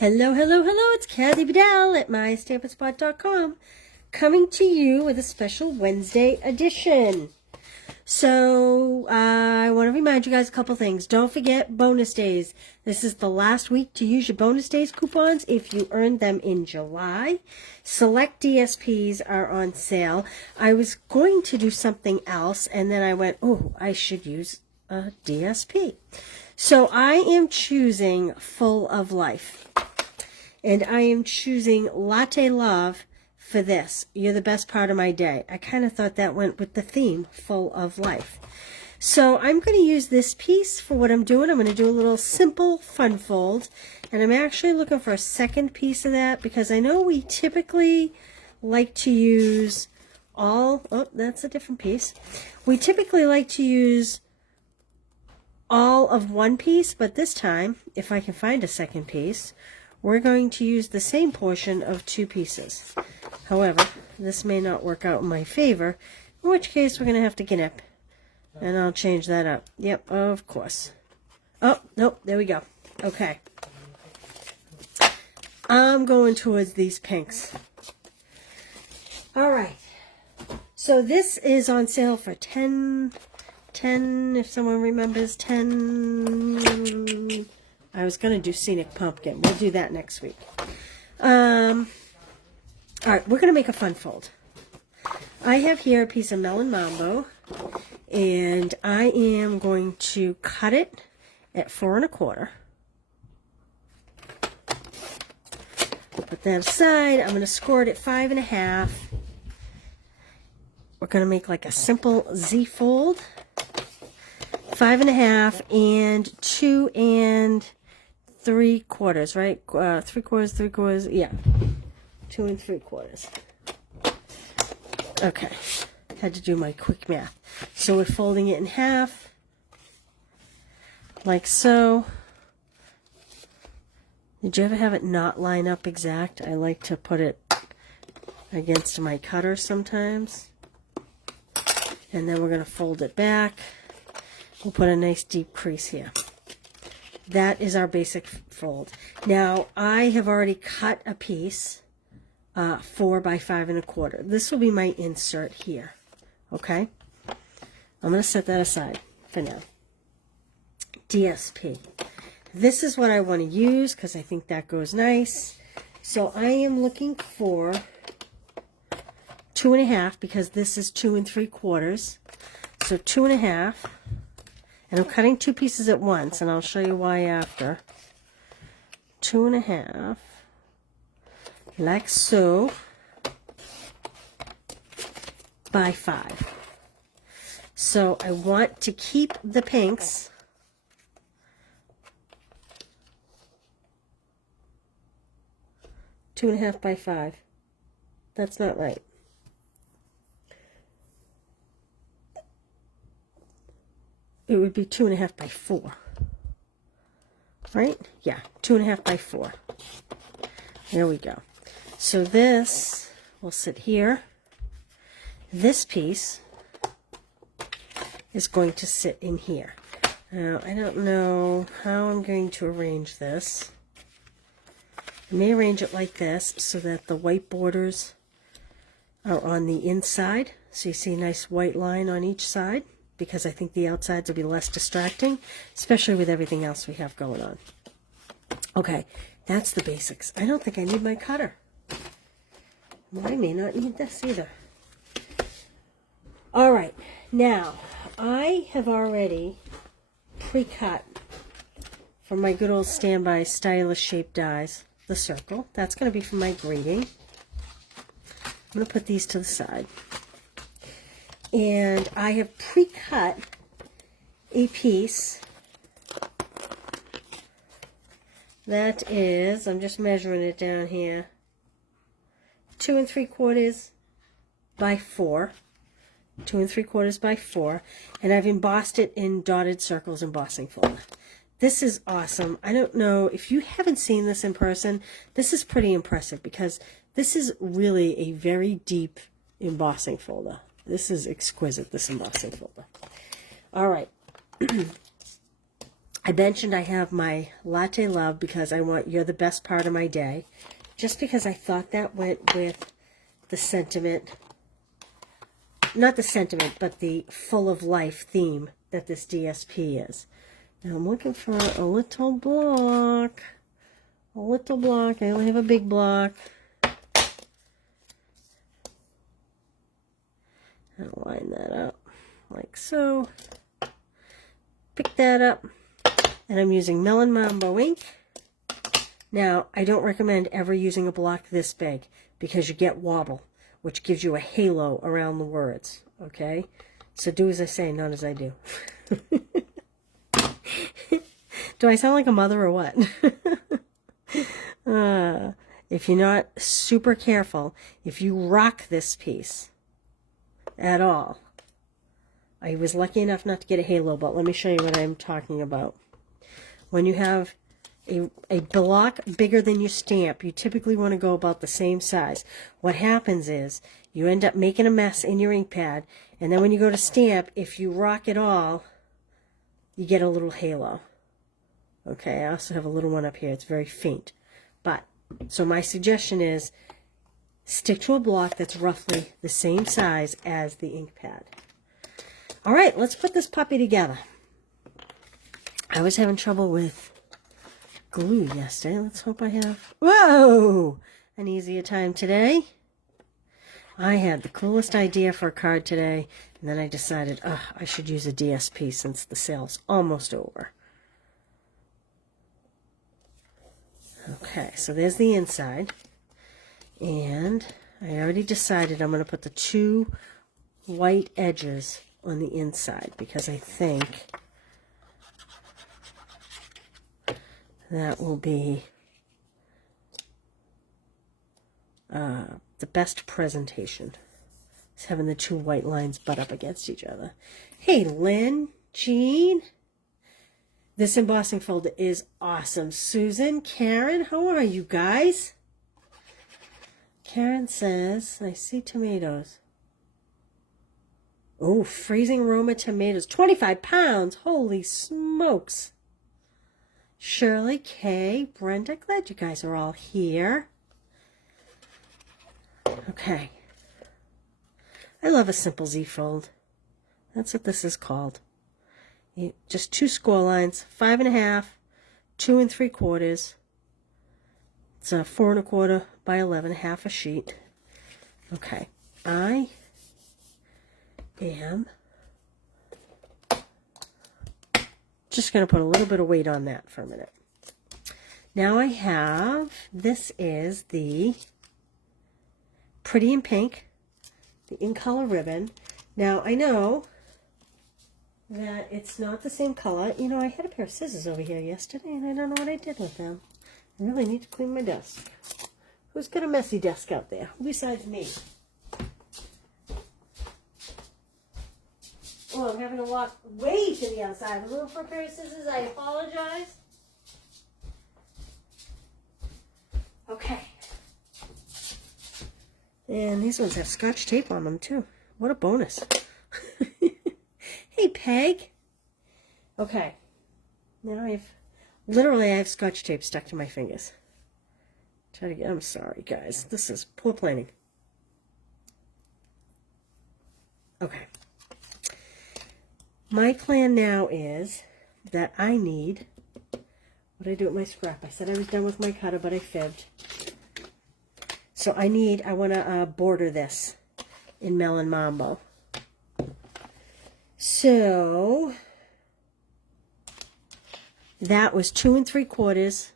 Hello, hello, hello, it's Kathy Bedell at mystampinspot.com coming to you with a special Wednesday edition. So, I want to remind you guys a couple things. Don't forget bonus days. This is the last week to use your bonus days coupons if you earned them in July. Select DSPs are on sale. I was going to do something else, and then I went, oh, I should use a DSP. So, I am choosing Full of Life. And I am choosing Latte Love for this. You're the best part of my day. I kind of thought that went with the theme, Full of Life. So I'm going to use this piece for what I'm doing. I'm going to do a little simple fun fold. And I'm actually looking for a second piece of that because I know we typically like to use all... Oh, that's a different piece. We typically like to use all of one piece, but this time, if I can find a second piece, we're going to use the same portion of two pieces. However, this may not work out in my favor, in which case we're going to have to gnip. And I'll change that up. Yep, of course. Oh, nope, there we go. Okay. I'm going towards these pinks. All right. So this is on sale for 10, if someone remembers, 10... I was going to do Scenic Pumpkin. We'll do that next week. All right, we're going to make a fun fold. I have here a piece of Melon Mambo, and I am going to cut it at 4 1/4. Put that aside. I'm going to score it at 5 1/2. We're going to make like a simple Z fold. 5 1/2 and 2 3/4, right? 3/4, yeah. 2 3/4. Okay. Had to do my quick math. So we're folding it in half, like so. Did you ever have it not line up exact? I like to put it against my cutter sometimes. And then we're going to fold it back. We'll put a nice deep crease here. That is our basic fold. Now, I have already cut a piece 4 by 5 1/4. This will be my insert here. Okay? I'm going to set that aside for now. DSP. This is what I want to use because I think that goes nice. So I am looking for 2 1/2 because this is 2 3/4. So 2 1/2. And I'm cutting two pieces at once, and I'll show you why after. 2 1/2, like so, by 5. So I want to keep the pinks. Two 2.5 by 5. That's not right. It would be 2 1/2 by 4. Right? Yeah, 2 1/2 by 4. There we go. So this will sit here. This piece is going to sit in here. Now, I don't know how I'm going to arrange this. I may arrange it like this so that the white borders are on the inside. So you see a nice white line on each side, because I think the outsides will be less distracting, especially with everything else we have going on. Okay, that's the basics. I don't think I need my cutter. I may not need this either. All right, now, I have already pre-cut from my good old standby stylish shaped dies, the circle. That's going to be for my greeting. I'm going to put these to the side. And I have pre-cut a piece that is, I'm just measuring it down here, 2 3/4 by 4. 2 3/4 by 4. And I've embossed it in dotted circles embossing folder. This is awesome. I don't know, if you haven't seen this in person, this is pretty impressive because this is really a very deep embossing folder. This is exquisite, this embossing folder. All right. I mentioned I have my Latte Love because I want You're the Best Part of My Day. Just because I thought that went with the sentiment, not the sentiment, but the full of life theme that this DSP is. Now I'm looking for a little block. A little block. I only have a big block. I'll line that up like so. Pick that up. And I'm using Melon Mambo ink. Now, I don't recommend ever using a block this big because you get wobble, which gives you a halo around the words, okay? So do as I say, not as I do. Do I sound like a mother or what? If you're not super careful, if you rock this piece at all, I was lucky enough not to get a halo, but let me show you what I'm talking about. When you have a block bigger than your stamp, you typically want to go about the same size. What happens is you end up making a mess in your ink pad, and then when you go to stamp, if you rock it all, you get a little halo. Okay, I also have a little one up here. It's very faint. But, so my suggestion is stick to a block that's roughly the same size as the ink pad. All right, let's put this puppy together. I was having trouble with glue yesterday. Let's hope I have, whoa, an easier time today. I had the coolest idea for a card today, and then I decided, I should use a DSP since the sale's almost over. Okay, so there's the inside, and I already decided I'm going to put the 2 white edges on the inside because I think that will be the best presentation. Is having the 2 white lines butt up against each other. Hey, Lynn, Jean. This embossing folder is awesome. Susan, Karen, how are you guys? Karen says, I see tomatoes. Oh, freezing aroma tomatoes. 25 pounds. Holy smokes. Shirley, Kay, Brenda, glad you guys are all here. Okay. I love a simple Z-fold. That's what this is called. Just 2 score lines, 5 1/2, 2 3/4. It's a 4 1/4 by 11, half a sheet. Okay. I am just going to put a little bit of weight on that for a minute. Now I have, this is the Pretty in Pink, the In Color ribbon. Now I know that it's not the same color. You know, I had a pair of scissors over here yesterday and I don't know what I did with them. I really need to clean my desk. Who's got a messy desk out there? Who besides me? Oh, I'm having to walk way to the outside. A little for a pair of scissors. I apologize. Okay. And these ones have Scotch tape on them too. What a bonus. Hey, Peg. Okay. Now I have Scotch tape stuck to my fingers. Try to get, I'm sorry, guys. This is poor planning. Okay. My plan now is that I need, what did I do with my scrap? I said I was done with my cutter, but I fibbed. So I want to border this in Melon Mambo. So that was 2 3/4.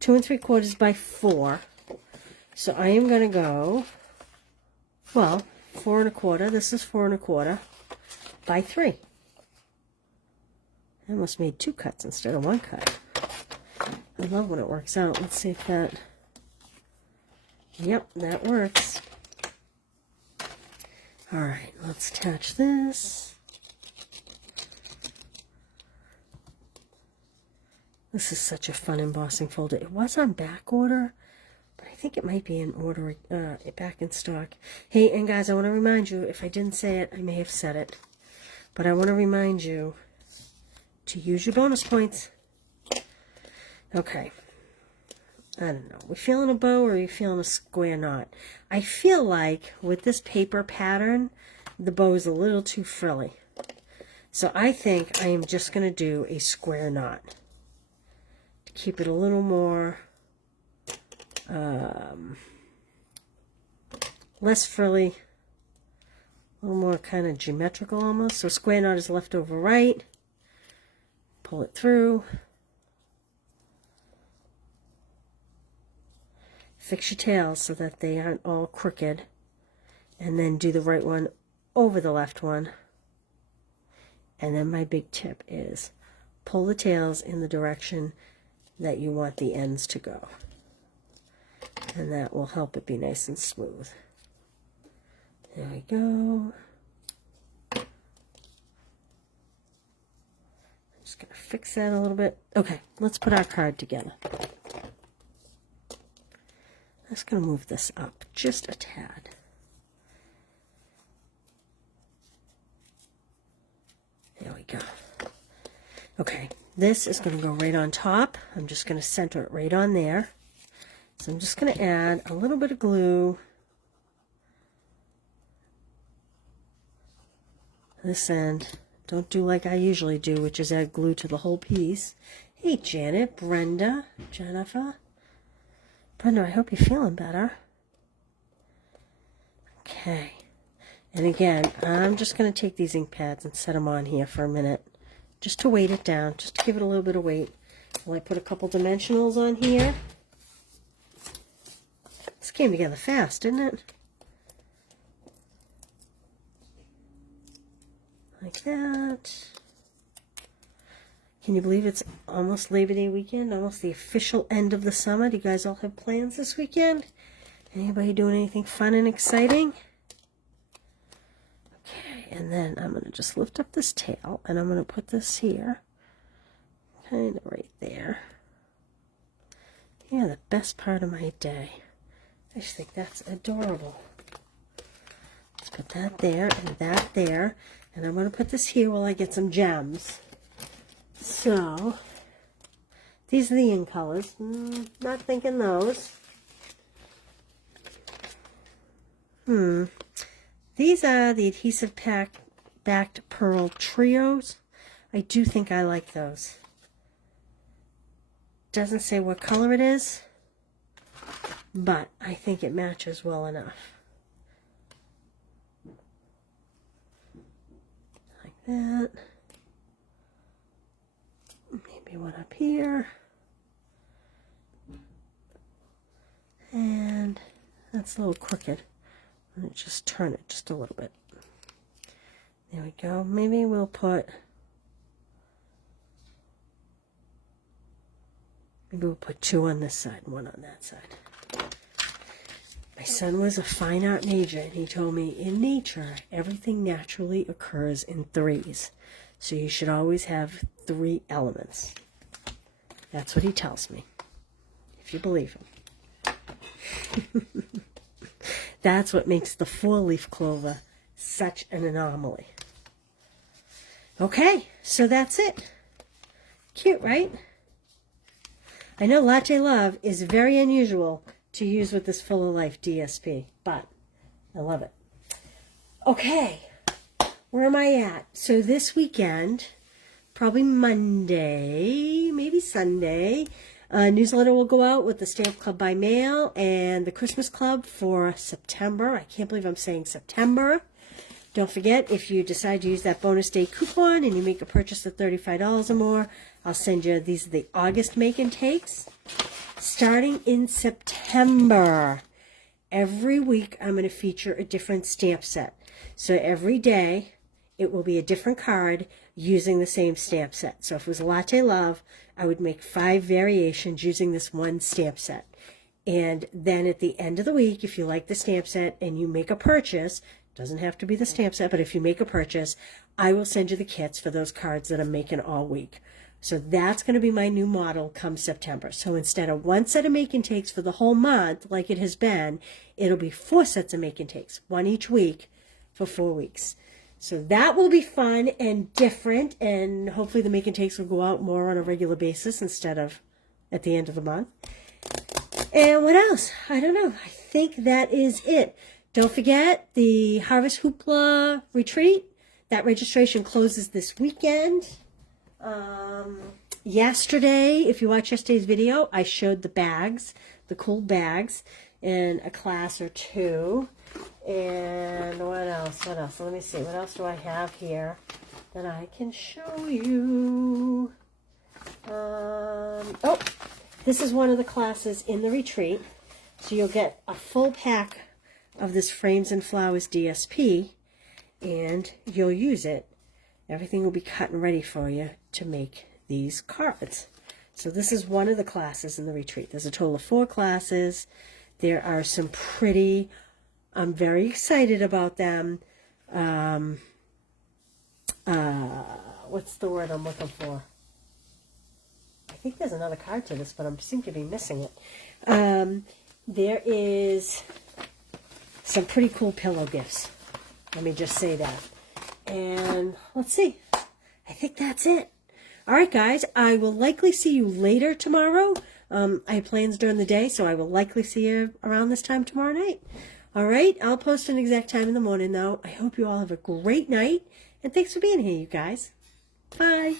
2 3/4 by 4. So I am going to go, well, 4 1/4. This is 4 1/4 by 3. I almost made 2 cuts instead of 1 cut. I love when it works out. Let's see if that, yep, that works. All right, let's attach this. This is such a fun embossing folder. It was on back order, but I think it might be in order, back in stock. Hey, and guys, I want to remind you, if I didn't say it, I may have said it. But I want to remind you to use your bonus points. Okay. I don't know. We feeling a bow or are you feeling a square knot? I feel like with this paper pattern, the bow is a little too frilly. So I think I am just going to do a square knot to keep it a little more less frilly, a little more kind of geometrical almost. So square knot is left over right. Pull it through. Fix your tails so that they aren't all crooked. And then do the right one over the left one. And then my big tip is pull the tails in the direction that you want the ends to go. And that will help it be nice and smooth. There we go. I'm just going to fix that a little bit. Okay, let's put our card together. I'm just going to move this up just a tad. There we go. Okay, this is going to go right on top. I'm just going to center it right on there. So I'm just going to add a little bit of glue. This end. Don't do like I usually do, which is add glue to the whole piece. Hey, Janet, Brenda, Jennifer. Brenda, I hope you're feeling better. Okay. And again, I'm just going to take these ink pads and set them on here for a minute. Just to weight it down. Just to give it a little bit of weight. Will I put a couple dimensionals on here? This came together fast, didn't it? Like that. Can you believe it's almost Labor Day weekend? Almost the official end of the summer. Do you guys all have plans this weekend? Anybody doing anything fun and exciting? Okay, and then I'm going to just lift up this tail, and I'm going to put this here. Kind of right there. Yeah, the best part of my day. I just think that's adorable. Let's put that there and that there. And I'm going to put this here while I get some gems. So, these are the ink colors. Not thinking those. These are the adhesive backed pearl trios. I do think I like those. Doesn't say what color it is, but I think it matches well enough. Like that. Maybe one up here. And that's a little crooked. I'm going to just turn it just a little bit. There we go. Maybe we'll put... Maybe we'll put two on this side and one on that side. My son was a fine art major, and he told me, in nature, everything naturally occurs in threes. So you should always have 3 elements. That's what he tells me, if you believe him. That's what makes the 4-leaf clover such an anomaly. Okay, so that's it. Cute, right? I know Latte Love is very unusual to use with this Full of Life DSP, but I love it. Okay, where am I at? So this weekend, probably Monday, maybe Sunday, a newsletter will go out with the Stamp Club by mail and the Christmas Club for September. I can't believe I'm saying September. Don't forget, if you decide to use that bonus day coupon and you make a purchase of $35 or more, I'll send you, these are the August make and takes. Starting in September, every week I'm going to feature a different stamp set. So every day it will be a different card using the same stamp set. So if it was Latte Love, I would make 5 variations using this one stamp set. And then at the end of the week, if you like the stamp set and you make a purchase, doesn't have to be the stamp set, but if you make a purchase, I will send you the kits for those cards that I'm making all week. So that's going to be my new model come September. So instead of 1 set of make and takes for the whole month, like it has been, it'll be 4 sets of make and takes, 1 each week for 4 weeks. So that will be fun and different, and hopefully the make and takes will go out more on a regular basis instead of at the end of the month. And what else? I don't know. I think that is it. Don't forget the Harvest Hoopla retreat. That registration closes this weekend. Yesterday, if you watched yesterday's video, I showed the bags, the cool bags, in a class or two. And what else? What else? Let me see. What else do I have here that I can show you? Oh, this is one of the classes in the retreat. So you'll get a full pack of this Frames and Flowers DSP, and you'll use it. Everything will be cut and ready for you to make these cards. So this is one of the classes in the retreat. There's a total of 4 classes. There are some pretty, I'm very excited about them. What's the word I'm looking for? I think there's another card to this, but I seem to be missing it. There is some pretty cool pillow gifts. Let me just say that. And let's see. I think that's it. All right, guys. I will likely see you later tomorrow. I have plans during the day, so I will likely see you around this time tomorrow night. All right. I'll post an exact time in the morning, though. I hope you all have a great night. And thanks for being here, you guys. Bye.